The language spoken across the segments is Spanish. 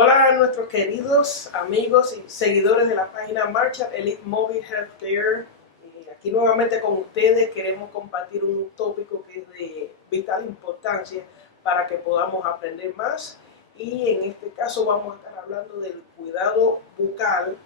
Hola a nuestros queridos amigos y seguidores de la página Marcha Elite Mobile Healthcare. Aquí nuevamente con ustedes queremos compartir un tópico que es de vital importancia para que podamos aprender más. Y en este caso vamos a estar hablando del cuidado bucal.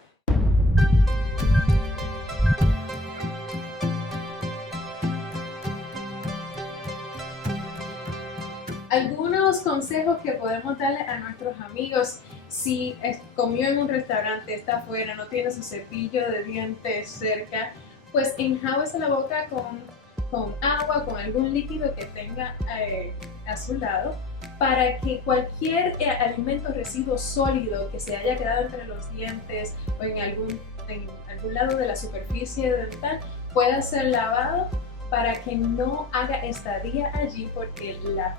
Algunos consejos que podemos darle a nuestros amigos si comió en un restaurante, está afuera, no tiene su cepillo de dientes cerca, pues enjáuese la boca con agua, con algún líquido que tenga a su lado, para que cualquier alimento residuo sólido que se haya quedado entre los dientes o en algún lado de la superficie dental pueda ser lavado para que no haga estadía allí, porque la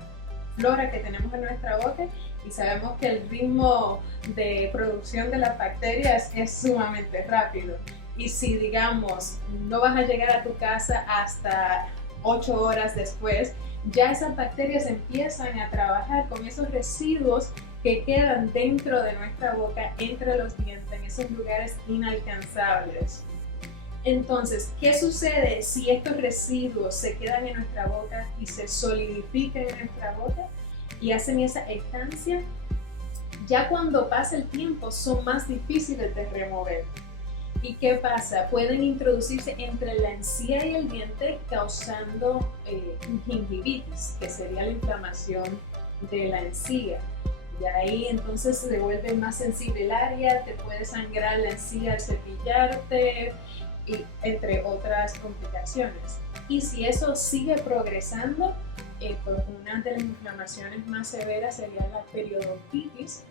flora que tenemos en nuestra boca, y sabemos que el ritmo de producción de las bacterias es sumamente rápido, y si digamos no vas a llegar a tu casa hasta 8 horas después, ya esas bacterias empiezan a trabajar con esos residuos que quedan dentro de nuestra boca, entre los dientes, en esos lugares inalcanzables. Entonces, ¿qué sucede si estos residuos se quedan en nuestra boca y se solidifican en nuestra boca y hacen esa estancia? Ya cuando pasa el tiempo son más difíciles de remover. ¿Y qué pasa? Pueden introducirse entre la encía y el diente, causando gingivitis, que sería la inflamación de la encía. Y ahí entonces se vuelve más sensible el área, te puede sangrar la encía al cepillarte, y entre otras complicaciones. Y si eso sigue progresando, pues una de las inflamaciones más severas sería la periodontitis,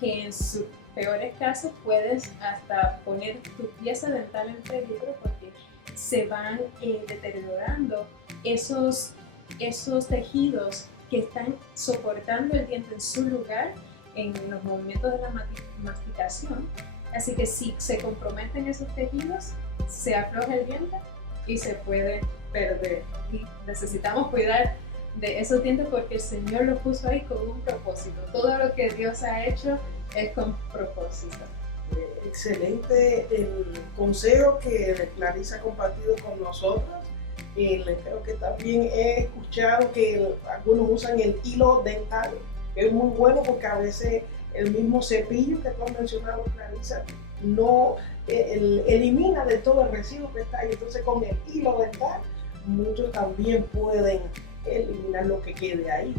que en sus peores casos puedes hasta poner tu pieza dental en peligro, porque se van deteriorando esos tejidos que están soportando el diente en su lugar en los movimientos de la masticación. Así que si se comprometen esos tejidos, se afloja el diente y se puede perder. Y necesitamos cuidar de esos dientes porque el Señor los puso ahí con un propósito. Todo lo que Dios ha hecho es con propósito. Excelente el consejo que Clarisa ha compartido con nosotros. Creo que también he escuchado que algunos usan el hilo dental, que es muy bueno porque a veces el mismo cepillo que tú has mencionado, Clarisa, no elimina de todo el residuo que está ahí. Entonces con el hilo dental muchos también pueden eliminar lo que quede ahí.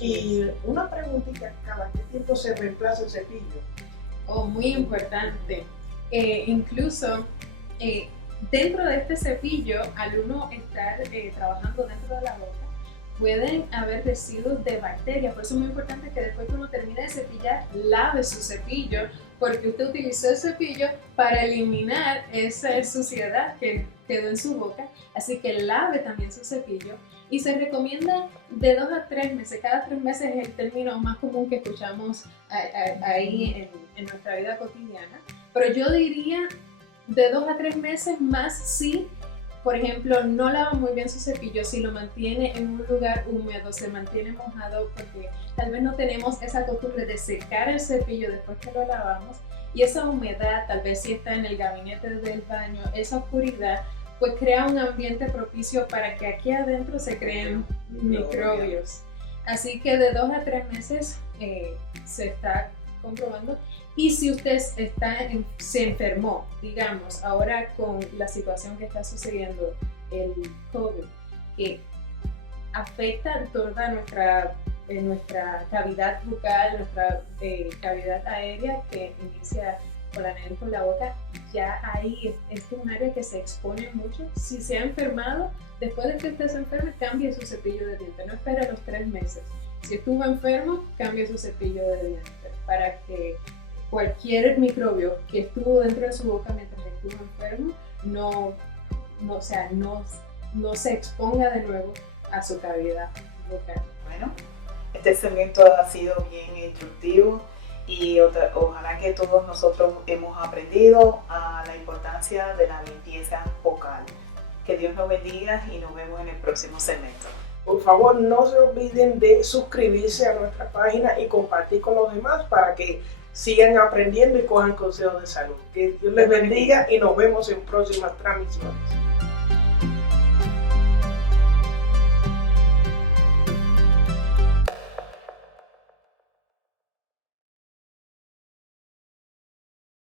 Y una preguntita, ¿cada qué tiempo se reemplaza el cepillo? Oh, muy importante. Incluso dentro de este cepillo, al uno estar trabajando dentro de la boca, pueden haber residuos de bacterias. Por eso es muy importante que después que uno termine de cepillar, lave su cepillo, porque usted utilizó el cepillo para eliminar esa suciedad que quedó en su boca. Así que lave también su cepillo. Y se recomienda de 2 a 3 meses. Cada 3 meses es el término más común que escuchamos ahí en nuestra vida cotidiana. Pero yo diría de 2 a 3 meses más si, por ejemplo, no lava muy bien su cepillo, si lo mantiene en un lugar húmedo, se mantiene mojado, porque tal vez no tenemos esa costumbre de secar el cepillo después que lo lavamos, y esa humedad, tal vez si está en el gabinete del baño, esa oscuridad, pues crea un ambiente propicio para que aquí adentro se creen microbios. Así que de 2 a 3 meses se está comprobando. Y si usted se enfermó, digamos, ahora con la situación que está sucediendo, el COVID, que afecta toda nuestra cavidad bucal, nuestra cavidad aérea que inicia con la nariz, con la boca, ya ahí es un área que se expone mucho. Si se ha enfermado, después de que usted se enferme, cambie su cepillo de dientes, no espere los 3 meses. Si estuvo enfermo, cambie su cepillo de dientes para que cualquier microbio que estuvo dentro de su boca mientras estuvo enfermo no se exponga de nuevo a su cavidad bucal. Bueno, este segmento ha sido bien instructivo y ojalá que todos nosotros hemos aprendido a la importancia de la limpieza bucal. Que Dios nos bendiga y nos vemos en el próximo segmento. Por favor, no se olviden de suscribirse a nuestra página y compartir con los demás para que sigan aprendiendo y cojan consejos de salud. Que Dios les bendiga y nos vemos en próximas transmisiones.